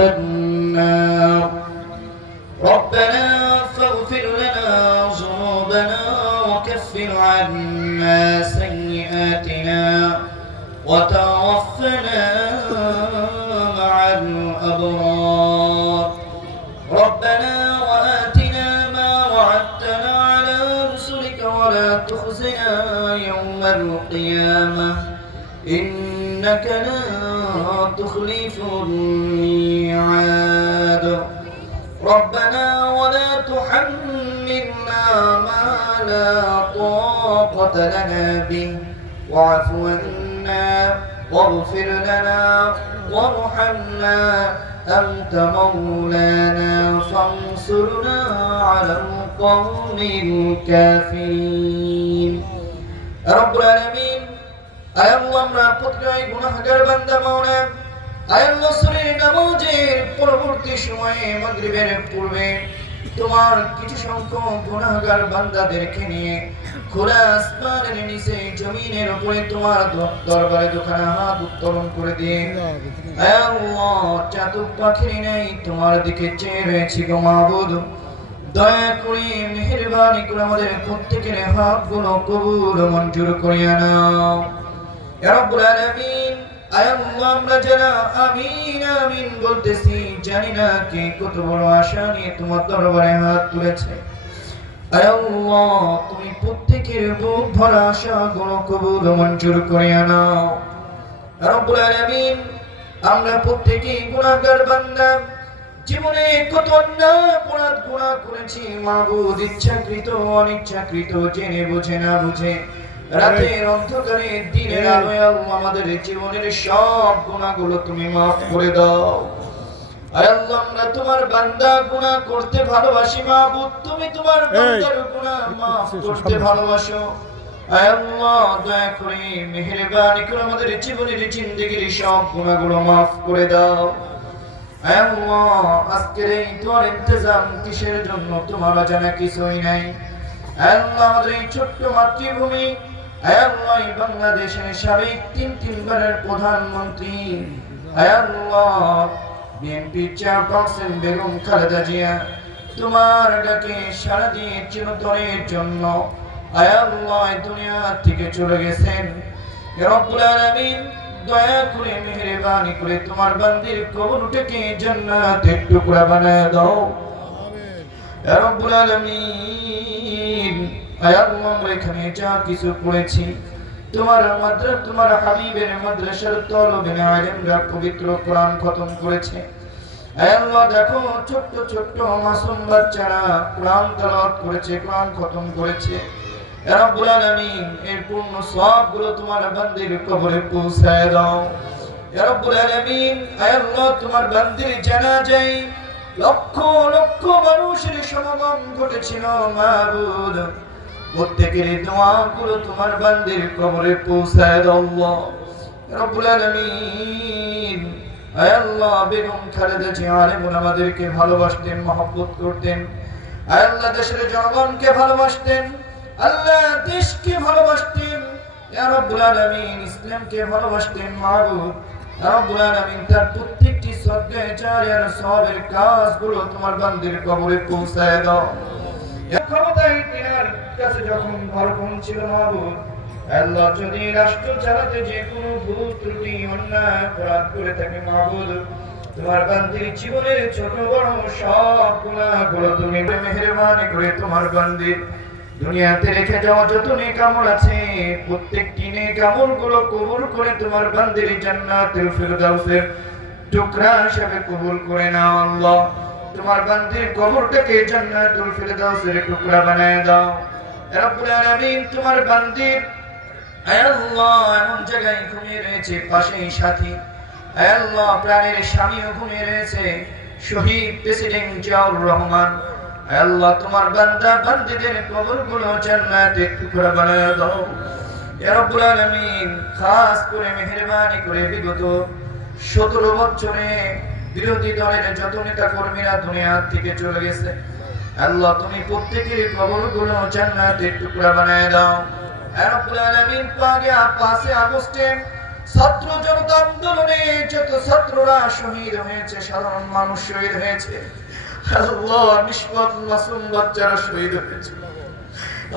النار. ربنا فاغفر لنا ذنوبنا وكفر عنا سيئاتنا وتوفنا مع الأبرار. ربنا وآتنا ما وعدتنا على رسلك ولا تخزنا يوم القيامة. إنك لا تخلف الميعاد ربنا ولا تحملنا ما لا طاقة لنا به. واعف عنا واغفر لنا وارحمنا. أنت مولانا فانصرنا على القوم الكافرين. رب العالمين তোমার দরবারে হাত করে দিয়ে পাখির নেই তোমার দিকে চেয়ে রয়েছি গো দয়া করে মেহেরবানি করে আমাদের প্রত্যেকের হাতগুলো কবুল ও মঞ্জুর করিয়া নাও। রাব্বুল আলামিন আমরা যারা আমিন আমিন বলতেছি, জানি না কে কত বড় আশা নিয়ে তোমার দরবারে হাত তুলেছে। তুমি প্রত্যেকের বুক ভরা আশা গুলো কবুল মঞ্জুর রাব্বুল আলামিন, আমরা গুনাহগার বান্দা। জীবনে কত অপরাধ গুনাহ করেছি ইচ্ছাকৃত, অনিচ্ছাকৃত, জেনে বুঝে না বুঝে। রাতের অন্ধকারে দিনের আলোয় আমাদের জীবনের সব গুনাহগুলো তুমি মাফ করে দাও আমরা তোমার বান্দা গুনাহ করতে ভালোবাসি মাবুদ তুমি তোমার বান্দার গুনাহ মাফ করতে ভালোবাসো আল্লাহ দয়া করে মেহেরবানি করে আমাদের জীবনের জিন্দেগির সব গুনাহগুলো মাফ করে দাও আল্লাহ আজকের এই তোমার ইন্তজাম কিসের জন্য তোমার জানা কিছুই নাই আল্লাহ আমাদের এই ছোট্ট মাতৃভূমি আয় আল্লাহ বাংলাদেশের সাবেক তিন তিনবারের প্রধানমন্ত্রী। আয় আল্লাহ বিএনপি চেয়ারপারসন বেগম খালেদা জিয়া, তোমার ডাকে সারা দিয়ে চিরতরের জন্য আয় আল্লাহ এই দুনিয়া থেকে চলে গেছেন। রব্বুল আলামিন দয়া করে, মেহেরবানি করে তোমার বান্দির কবরটাকে জান্নাতের টুকরা বানায় দাও। রব্বুল আলামিন আমরা এখানে যা কিছু পড়েছি তোমার মাদ্রাস, তোমার হাবিবের মাদ্রাসার তলবে আলেমরা পবিত্র কোরআন খতম করেছে। আল্লাহ, দেখো, ছোট্ট ছোট্ট মাসুম বাচ্চারা কোরআন তেলাওয়াত করেছে, কোরআন খতম করেছে। রাব্বুল আলামিন, এর পূর্ণ সবগুলো তোমার বান্দির কবরে পৌঁছায় দাও। রাব্বুল আলামিন আল্লাহ, তোমার বান্দির লক্ষ লক্ষ মানুষের সমাগম ঘটেছিল মাবুদ প্রত্যেকের দোয়াগুলো তোমার বান্দির কবরে পৌঁছায় আল্লাহ। রাব্বুল আলামিন। আয় আল্লাহ, বেগম খালেদা জিয়া আলেমুন আমাদেরকে ভালোবাসতেন, মহব্বত করতেন। আয় আল্লাহ, দেশের জনগণকে ভালোবাসতেন। আল্লাহ, দেশকে ভালোবাসতেন। ইয়া রাব্বুল আলামিন, ইসলামকে ভালোবাসতেন ইয়া রাব্বুল আলামিন, তার প্রত্যেকটি সদকায়ে জারিয়ার সওয়াবের কাজগুলো তোমার বান্দির কবরে পৌঁছায় দাও। দুনিয়াতে রেখে যাওয়া যত নেক আমল আছে, প্রত্যেকটি নেক আমলগুলো কবুল করে তোমার বান্দির ফিরদাউসের টুকরা হিসেবে কবুল করে নাও আল্লাহ। তোমার বান্দির কবরটাকে জান্নাতুল ফিরদাউসের টুকরা বানায় দাও। রব্বুল আলামিন, তোমার বান্দির আয় আল্লাহ, এমন জায়গায় ঘুমিয়ে রয়েছে, পাশেই সাথী। আয় আল্লাহ, প্রাণের স্বামীও ঘুমিয়ে রয়েছে, শহীদ প্রেসিডেন্ট জিয়াউর রহমান। আয় আল্লাহ, তোমার বান্দা, বান্দিদের কবরগুলো জান্নাতের টুকরা বানায় দাও। ইয়া রাব্বুল আলামিন, খাস করে মেহেরবানি করে বিগত সতেরো বছরে বিরোধী দলের যত নেতা কর্মীরা দুনিয়া থেকে চলে গেছে, আল্লাহ তুমি প্রত্যেকের কবরগুলো জান্নাতের টুকরা বানায় দাও রাব্বুল আলামিন পাগে পাঁচে আগস্টে ছাত্র জনতা আন্দোলনে যত ছাত্ররা শহীদ হয়েছে, সাধারণ মানুষ শহীদ হয়েছে, আল্লাহ নিষ্পাপ মাসুম বাচ্চারা শহীদ হয়েছে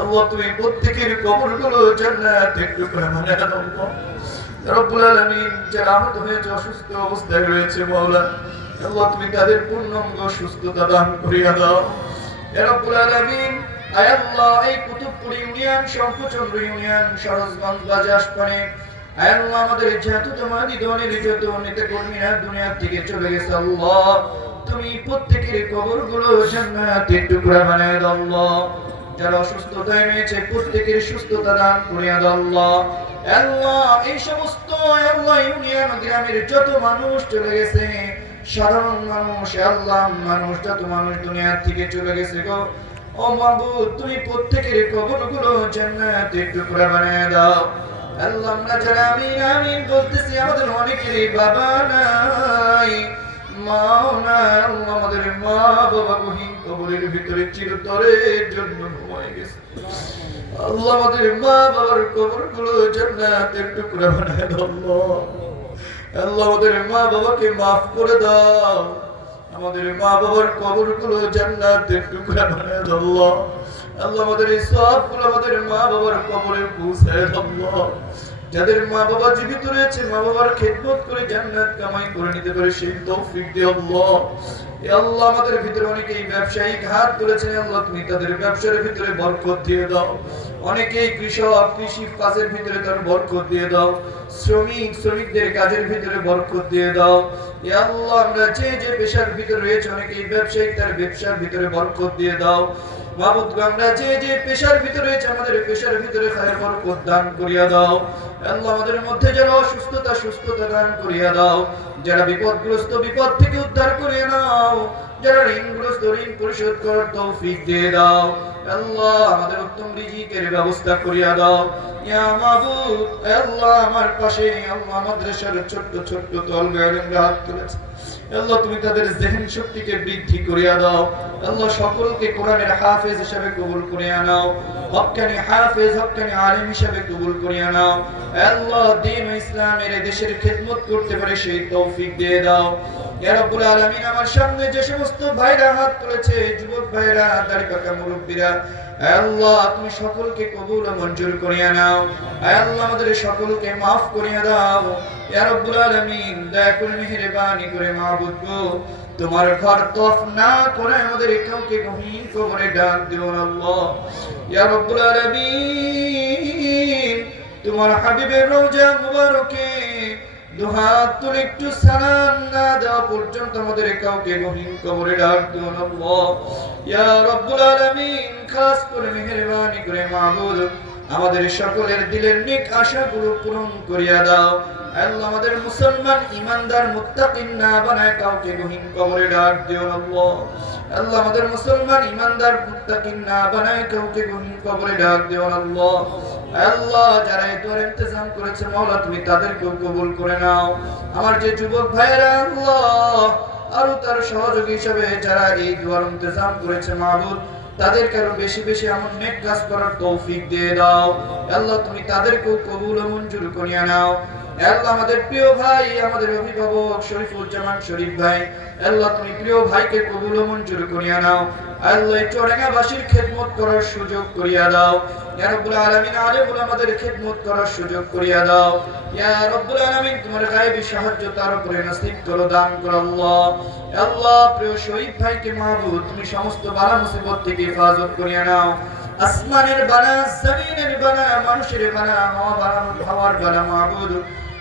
আল্লাহ তুমি প্রত্যেকের কবরগুলো জান্নাতের টুকরা বানিয়ে দাও। রব্বুল আলামিন আহত হয়েছে, অসুস্থ অবস্থায় রয়েছে মাওলা, আল্লাহ তুমি তাদের পূর্ণাঙ্গ সুস্থতা দান করিয়া দাও। রব্বুল আলামিন, আয় আল্লাহ, এই কুতুবপুর ইউনিয়ন শঙ্কুচন্দ্র ইউনিয়ন আয় আল্লাহ, আমাদের যেহেতু তোমার যত দুনিয়ার থেকে চলে গেছে, আল্লাহ। তুমি প্রত্যেকের কবরগুলো জান্নাতের টুকরা বানায় দাও, আল্লাহ। যারা অসুস্থতায় রয়েছে, প্রত্যেকের সুস্থতা দান করিয়া দাও, আল্লাহ। আল্লাহ এই সমস্ত আল্লাহ ইউনিয়ন গ্রামের যত মানুষ চলে গেছে, সাধারণ মানুষ আল্লাহ মানুষ, যত মানুষ দুনিয়া থেকে চলে গেছে গো। ও মাহবুব তুমি প্রত্যেকের কবরগুলো জান্নাতের টুকরা বানিয়ে দাও। আল্লাহ আমরা যারা আমিন আমিন বলতেছি, আমাদের অনেকেরই বাবা নাই। মাও নাই আমাদের মা বাবা গহীন কবরের ভিতরে চিরতরের জন্য ঘুমায় গেছে। আল্লাহ আমাদের মা বাবার কবরগুলো জান্নাতের টুকরা বানায় আল্লাহ আল্লাহ আমাদের মা বাবাকে মাফ করে দাও। আমাদের মা বাবার কবরগুলো জান্নাতের টুকরা বানায় আল্লাহ আল্লাহ আমাদের এই সবগুলো আমাদের মা বাবার কবরে পৌঁছায় আল্লাহ যাদের মা বাবা জীবিত রয়েছে, মা বাবার খেদমত করে জান্নাত কামাই করে নিতে পারে, সেই তৌফিক দিয়ে আল্লাহ। এ আল্লাহ আমাদের ভিতরে অনেকেই ব্যবসায়িক হাত তুলেছেন আল্লাহ তুমি তাদের ব্যবসার ভিতরে বরকত দিয়ে দাও। অনেকেই কৃষক, কৃষি কাজের ভিতরে তার বরকত দিয়ে দাও। শ্রমিক, শ্রমিকদের কাজের ভিতরে বরকত দিয়ে দাও। এ আল্লাহ আমরা যে যে পেশার ভিতরে রয়েছে, অনেকেই ব্যবসায়িক, তার ব্যবসার ভিতরে বরকত দিয়ে দাও। মাহবুদ আমরা যে যে পেশার ভিতরে আমাদের পেশার ভিতরে খায়ের বরকত দান করিয়া দাও। আল্লাহ আমাদের মধ্যে যারা অসুস্থতা, সুস্থতা দান করিয়া দাও। যারা বিপদগ্রস্ত, বিপদ থেকে উদ্ধার করিয়া নাও। যারা ঋণগ্রস্ত, ঋণ পরিশোধ করার তৌফিক দিয়ে দাও। আল্লাহ আমাদের উত্তম রিজিকের ব্যবস্থা করিয়া দাও। ইয়া মাবুদ আল্লাহ আমার পাশে, আল্লাহ ছোট্ট ছোট্ট হাত তুলেছে। আল্লাহ, তুমি তাদের জেহেন শক্তিকে বৃদ্ধি করিয়া দাও। আল্লাহ, সকলকে কোরআনের হাফেজ হিসেবে কবুল করিয়া নাও। হকানি হাফেজ হকানি আলিম হিসেবে কবুল করিয়া নাও। আল্লাহ, দিন ইসলামের দেশের খেদমত করতে পারে সেই তৌফিক দিয়ে দাও। আমার সামনে যে সমস্ত ভাইরা হাত তুলেছে, যুবক ভাইরা দাড়ি পাকা মুরব্বীরা তুমি সকলকে কবুল মঞ্জুর করিয়া নাও। আমাদের সকলকে মাফ করিয়া দাও। তোমার ঘর তফ না করে আমাদের কাউকে গহীন তোমার হাবিবের রওজা মুবারকে একটু সালাম না দেওয়া পর্যন্ত আমাদের কাউকে গহীন কবরে ডাক দিও আল্লাহ। ইয়া রাব্বুল আলামিন, খাস করে মেহেরবানি করে মাবুদ, আমাদের সকলের দিলের নেক আশাগুলো পূরণ করিয়া দাও। আল্লাহ, আমাদের মুসলমান ইমানদার মুত্তাকিন না বানায় কাউকে গহীন কবরে ডাক দিও আল্লাহ। আল্লাহ, আমাদের মুসলমান ইমানদার মুত্তাকিন না বানায় কাউকে গহীন কবরে ডাক দিও আল্লাহ। আল্লাহ, যারা এই দোয়ার করেছে তুমি তাদেরকেও কবুল করে নাও। আমার যে যুবক আল্লাহ, আরও তার সহযোগী হিসেবে যারা এই দোয়ার ইন্তজাম করেছে, মাহবুব, তাদেরকে আরও বেশি বেশি এমন নেক কাজ করার তৌফিক দিয়ে দাও। আল্লাহ, তুমি তাদেরকেও কবুল ও মঞ্জুর করিয়া নাও। আমাদের প্রিয় ভাই, আমাদের অভিভাবক শরীফ ভাই আল্লাহ তুমি প্রিয় ভাইকে কবুল মঞ্জুর করিয়া নাও আল্লাহ চরেঙ্গাবাসীর খেদমত করার সুযোগ করিয়া দাও। ইয়া রব্বুল আলামিন, আলেমুল আমাদের খেদমত করার সুযোগ করিয়া দাও। ইয়া রব্বুল আলামিন, তোমার গায়েবী সাহায্য তার উপরে নসিব করো, দান করো আল্লাহ। আল্লাহ প্রিয় ভাইকে মাহবুব, তুমি সমস্ত বালা মুসিবত থেকে হেফাজত করিয়া নাও। আসমানের বানা জমিনের বানা মানুষের বানা হওয়ার বানা মাহবুব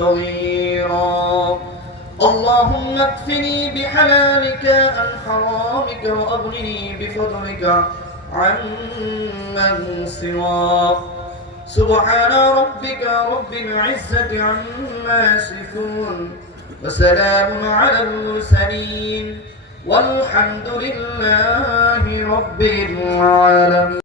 صغيرا. اللهم اكفني بحلالك عن حرامك وأغنني بفضلك عمن سواك. سبحان ربك رب العزة عما يصفون وسلام على المرسلين والحمد لله رب العالمين.